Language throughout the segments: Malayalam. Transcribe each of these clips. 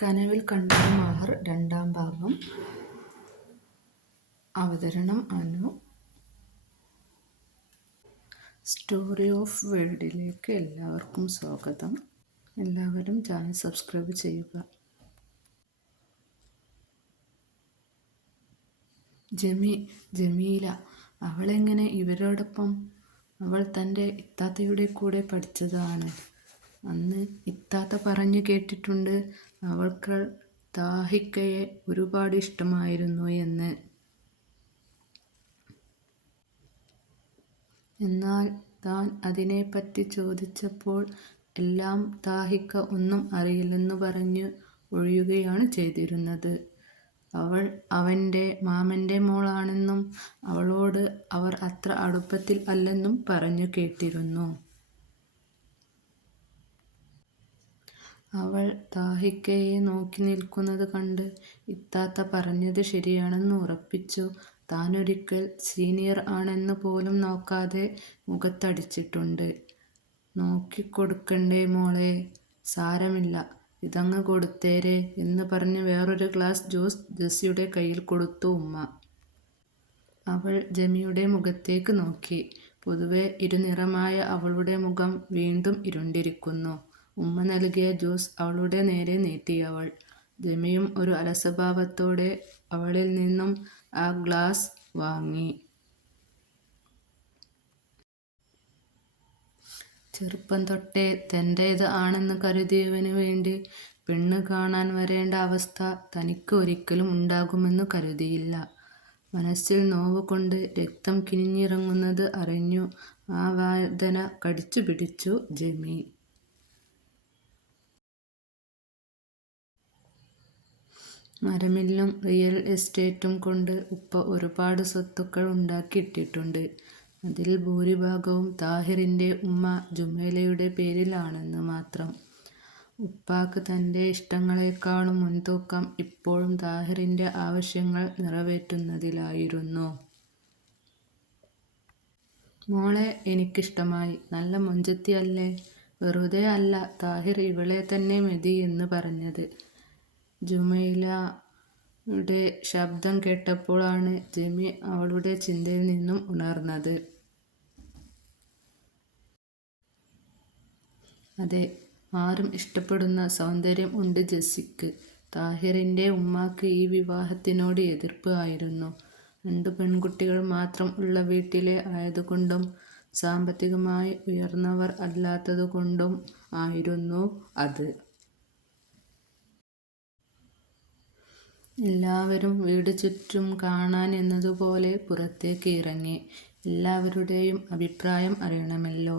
കനവിൽ കണ്ടൊരു മഹർ രണ്ടാം ഭാഗം. അവതരണം അനു. സ്റ്റോറി ഓഫ് വേൾഡിലേക്ക് എല്ലാവർക്കും സ്വാഗതം. എല്ലാവരും ചാനൽ സബ്സ്ക്രൈബ് ചെയ്യുക. ജമീല അവളെങ്ങനെ ഇവരോടൊപ്പം? അവൾ തൻ്റെ ഇത്താത്തയുടെ കൂടെ പഠിച്ചതാണ്. അന്ന് ഇത്താത്ത പറഞ്ഞു കേട്ടിട്ടുണ്ട് അവൾക്ക് താഹിക്കയെ ഒരുപാട് ഇഷ്ടമായിരുന്നു എന്ന്. എന്നാൽ താൻ അതിനെപ്പറ്റി ചോദിച്ചപ്പോൾ എല്ലാം താഹിക്ക ഒന്നും അറിയില്ലെന്നു പറഞ്ഞു ഒഴിയുകയാണ് ചെയ്തിരുന്നത്. അവൾ അവൻ്റെ മാമൻ്റെ മോളാണെന്നും അവളോട് അവർ അത്ര അടുപ്പത്തിൽ അല്ലെന്നും പറഞ്ഞു കേട്ടിരുന്നു. അവൾ താഹിക്കയെ നോക്കി നിൽക്കുന്നത് കണ്ട് ഇത്താത്ത പറഞ്ഞത് ശരിയാണെന്ന് ഉറപ്പിച്ചു. താനൊരിക്കൽ സീനിയർ ആണെന്ന് പോലും നോക്കാതെ മുഖത്തടിച്ചിട്ടുണ്ട്. നോക്കിക്കൊടുക്കണ്ടേ മോളെ, സാരമില്ല, ഇതങ്ങ് കൊടുത്തേരെ എന്ന് പറഞ്ഞ് വേറൊരു ഗ്ലാസ് ജ്യൂസ് ജെസ്സിയുടെ കയ്യിൽ കൊടുത്തു ഉമ്മ. അവൾ ജമിയുടെ മുഖത്തേക്ക് നോക്കി. പൊതുവെ ഇരുനിറമായ അവളുടെ മുഖം വീണ്ടും ഇരുണ്ടിരിക്കുന്നു. ഉമ്മ നൽകിയ ജ്യൂസ് അവളുടെ നേരെ നീട്ടിയവൾ. ജമിയും ഒരു അലസഭാവത്തോടെ അവളിൽ നിന്നും ആ ഗ്ലാസ് വാങ്ങി. ചെറുപ്പം തൊട്ടേ തൻ്റേത് ആണെന്ന് കരുതിയവന് വേണ്ടി പെണ്ണ് കാണാൻ വരേണ്ട അവസ്ഥ തനിക്ക് ഒരിക്കലും ഉണ്ടാകുമെന്ന് കരുതിയില്ല. മനസ്സിൽ നോവ് കൊണ്ട് രക്തം കിനിഞ്ഞിറങ്ങുന്നത് അറിഞ്ഞു. ആ വേദന കടിച്ചു പിടിച്ചു ജമി. മരമില്ലും റിയൽ എസ്റ്റേറ്റും കൊണ്ട് ഉപ്പ ഒരുപാട് സ്വത്തുക്കൾ ഉണ്ടാക്കിയിട്ടിട്ടുണ്ട്. അതിൽ ഭൂരിഭാഗവും താഹിറിൻ്റെ ഉമ്മ ജുമൈലയുടെ പേരിലാണെന്ന് മാത്രം. ഉപ്പാക്ക് തൻ്റെ ഇഷ്ടങ്ങളെക്കാളും മുൻതൂക്കം ഇപ്പോഴും താഹിറിൻ്റെ ആവശ്യങ്ങൾ നിറവേറ്റുന്നതിലായിരുന്നു. മോളെ എനിക്കിഷ്ടമായി, നല്ല മൊഞ്ചത്തി അല്ലേ? വെറുതെ അല്ല താഹിർ ഇവളെ തന്നെ മതി എന്ന് പറഞ്ഞത്. ജുമൈലയുടെ ശബ്ദം കേട്ടപ്പോഴാണ് ജമി അവളുടെ ചിന്തയിൽ നിന്നും ഉണർന്നത്. അതെ, ആരും ഇഷ്ടപ്പെടുന്ന സൗന്ദര്യം ഉണ്ട് ജെസ്സിക്ക്. താഹിറിൻ്റെ ഉമ്മാക്ക് ഈ വിവാഹത്തിനോട് എതിർപ്പ് ആയിരുന്നു. 2 പെൺകുട്ടികൾ മാത്രം ഉള്ള വീട്ടിലെ ആയതുകൊണ്ടും സാമ്പത്തികമായി ഉയർന്നവർ അല്ലാത്തതുകൊണ്ടും ആയിരുന്നു അത്. എല്ലാവരും വീട് ചുറ്റും കാണാൻ എന്നതുപോലെ പുറത്തേക്ക് ഇറങ്ങി. എല്ലാവരുടെയും അഭിപ്രായം അറിയണമല്ലോ.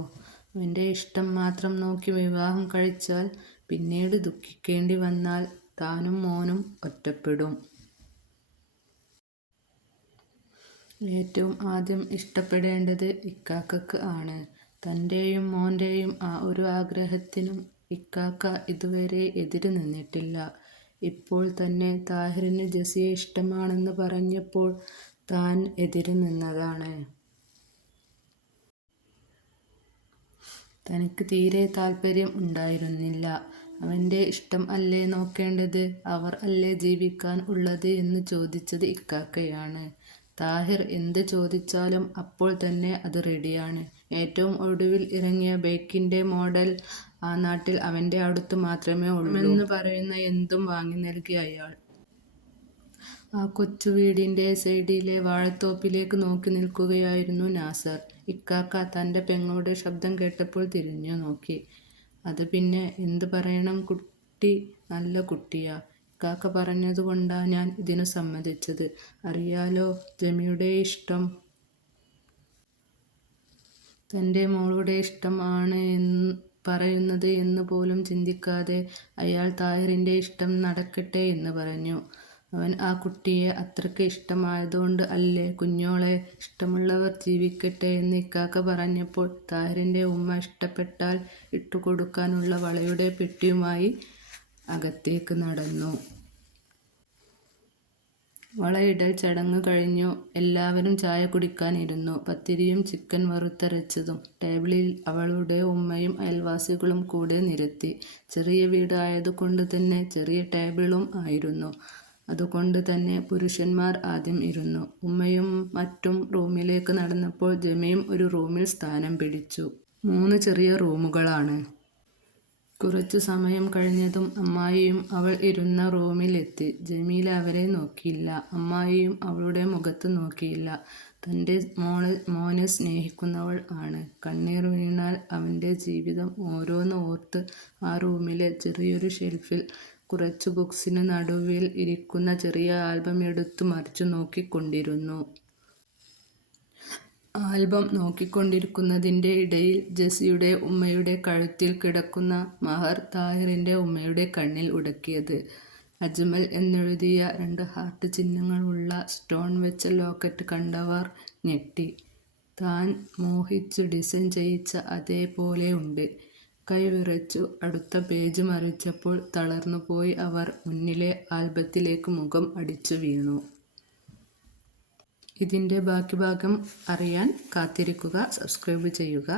അവൻ്റെ ഇഷ്ടം മാത്രം നോക്കി വിവാഹം കഴിച്ചാൽ പിന്നീട് ദുഃഖിക്കേണ്ടി വന്നാൽ താനും മോനും ഒറ്റപ്പെടും. ഏറ്റവും ആദ്യം ഇഷ്ടപ്പെടേണ്ടത് ഇക്കാക്കക്ക് ആണ്. തൻ്റെയും മോൻ്റെയും ആ ഒരു ആഗ്രഹത്തിനും ഇക്കാക്ക ഇതുവരെ എതിര് നിന്നിട്ടില്ല. ഇപ്പോൾ തന്നെ താഹിറിന് ജെസ്സിയെ ഇഷ്ടമാണെന്ന് പറഞ്ഞപ്പോൾ താൻ എതിര് നിന്നതാണ്. തനിക്ക് തീരെ താല്പര്യം ഉണ്ടായിരുന്നില്ല. അവൻ്റെ ഇഷ്ടം അല്ലേ നോക്കേണ്ടത്, അവർ അല്ലേ ജീവിക്കാൻ ഉള്ളത് എന്ന് ചോദിച്ചത് ഇക്കാക്കയാണ്. താഹിർ എന്ത് ചോദിച്ചാലും അപ്പോൾ തന്നെ അത് റെഡിയാണ്. ഏറ്റവും ഒടുവിൽ ഇറങ്ങിയ ബൈക്കിൻ്റെ മോഡൽ ആ നാട്ടിൽ അവൻ്റെ അടുത്ത് മാത്രമേ ഉള്ളൂ എന്ന് പറയുന്ന എന്തും വാങ്ങി നൽകി അയാൾ. ആ കൊച്ചു വീടിൻ്റെ സൈഡിലെ വാഴത്തോപ്പിലേക്ക് നോക്കി നിൽക്കുകയായിരുന്നു നാസർ. ഇക്കാക്ക തൻ്റെ പെങ്ങളുടെ ശബ്ദം കേട്ടപ്പോൾ തിരിഞ്ഞു നോക്കി. അത് പിന്നെ എന്ത് പറയണം, കുട്ടി നല്ല കുട്ടിയാ. ഇക്കാക്ക പറഞ്ഞതുകൊണ്ടാ ഞാൻ ഇതിനു സമ്മതിച്ചത്. അറിയാലോ ജമിയുടെ ഇഷ്ടം. തൻ്റെ മോളുടെ ഇഷ്ടം ആണ് പറയുന്നത് എന്ന് പോലും ചിന്തിക്കാതെ അയാൾ താഹിറിൻ്റെ ഇഷ്ടം നടക്കട്ടെ എന്ന് പറഞ്ഞു. അവൻ ആ കുട്ടിയെ അത്രയ്ക്ക് ഇഷ്ടമായതുകൊണ്ട് അല്ലേ കുഞ്ഞോളെ, ഇഷ്ടമുള്ളവർ ജീവിക്കട്ടെ എന്ന് ഇക്കാക്ക പറഞ്ഞപ്പോൾ താഹിറിൻ്റെ ഉമ്മ ഇഷ്ടപ്പെട്ടാൽ ഇട്ടുകൊടുക്കാനുള്ള വളയുടെ പെട്ടിയുമായി അകത്തേക്ക് നടന്നു. വളയിടൽ ചടങ്ങ് കഴിഞ്ഞു. എല്ലാവരും ചായ കുടിക്കാനിരുന്നു. പത്തിരിയും ചിക്കൻ വറുത്തരച്ചതും ടേബിളിൽ അവളുടെ ഉമ്മയും അയൽവാസികളും കൂടെ നിരത്തി. ചെറിയ വീട് ആയതുകൊണ്ട് തന്നെ ചെറിയ ടേബിളും ആയിരുന്നു. അതുകൊണ്ട് തന്നെ പുരുഷന്മാർ ആദ്യം ഇരുന്നു. ഉമ്മയും മറ്റും റൂമിലേക്ക് നടന്നപ്പോൾ ജമീം ഒരു റൂമിൽ സ്ഥാനം പിടിച്ചു. 3 ചെറിയ റൂമുകളാണ്. കുറച്ചു സമയം കഴിഞ്ഞതും അമ്മായിയും അവൾ ഇരുന്ന റൂമിലെത്തി. ജമീല അവരെ നോക്കിയില്ല. അമ്മായിയും അവളുടെ മുഖത്ത് നോക്കിയില്ല. തൻ്റെ മോനെ സ്നേഹിക്കുന്നവൾ ആണ്. കണ്ണീർ വീണാൽ അവൻ്റെ ജീവിതം ഓരോന്ന് ഓർത്ത് ആ റൂമിലെ ചെറിയൊരു ഷെൽഫിൽ കുറച്ചു ബുക്സിന് നടുവിൽ ഇരിക്കുന്ന ചെറിയ ആൽബം എടുത്തു മറിച്ചു നോക്കിക്കൊണ്ടിരുന്നു. ആൽബം നോക്കിക്കൊണ്ടിരിക്കുന്നതിൻ്റെ ഇടയിൽ ജെസ്സിയുടെ ഉമ്മയുടെ കഴുത്തിൽ കിടക്കുന്ന മഹർ താഹിറിൻ്റെ ഉമ്മയുടെ കണ്ണിൽ ഉടക്കിയത്. അജ്മൽ എന്നെഴുതിയ 2 ഹാർട്ട് ചിഹ്നങ്ങളുള്ള സ്റ്റോൺ വെച്ച ലോക്കറ്റ് കണ്ടവർ ഞെട്ടി. താൻ മോഹിച്ചു ഡിസൈൻ ചെയ്യിച്ച അതേപോലെ ഉണ്ട്. കൈ വിറച്ചു. അടുത്ത പേജ് മറിച്ചപ്പോൾ തളർന്നുപോയി അവർ. മുന്നിലെ ആൽബത്തിലേക്ക് മുഖം അടിച്ചു വീണു. ഇതിൻ്റെ ബാക്കി ഭാഗം അറിയാൻ കാത്തിരിക്കുക. സബ്സ്ക്രൈബ് ചെയ്യുക.